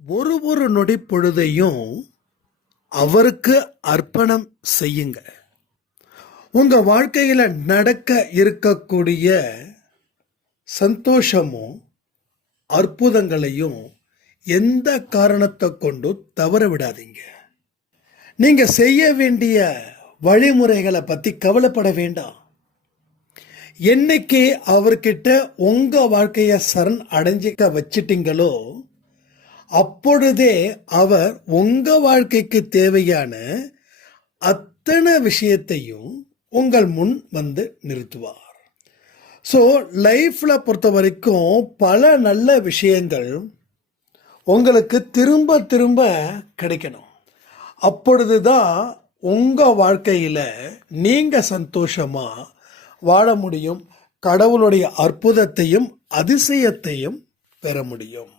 ஒரு ஒரு நொடி பொழுதையும் அவருக்கு அர்ப்பணம் செய்யுங்க. உங்க வாழ்க்கையில நடக்க இருக்கக்கூடிய சந்தோஷமும் அற்புதங்களையும் எந்த காரணத்தை கொண்டும் தவற விடாதீங்க. நீங்க செய்ய வேண்டிய வழிமுறைகளை பத்தி கவலைப்பட வேண்டாம். என்னைக்கு அவர்கிட்ட உங்க வாழ்க்கைய சரண் அடைஞ்சிக்க வச்சிட்டீங்களோ அப்பொழுதே அவர் உங்க வாழ்க்கைக்கு தேவையான அத்தனை விஷயத்தையும் உங்கள் முன் வந்து நிறுத்துவார். ஸோ லைஃப்பில் பொறுத்த வரைக்கும் பல நல்ல விஷயங்கள் உங்களுக்கு திரும்ப திரும்ப கிடைக்கணும். அப்பொழுது தான் உங்கள் வாழ்க்கையில் நீங்கள் சந்தோஷமாக வாழ முடியும். கடவுளுடைய அற்புதத்தையும் அதிசயத்தையும் பெற முடியும்.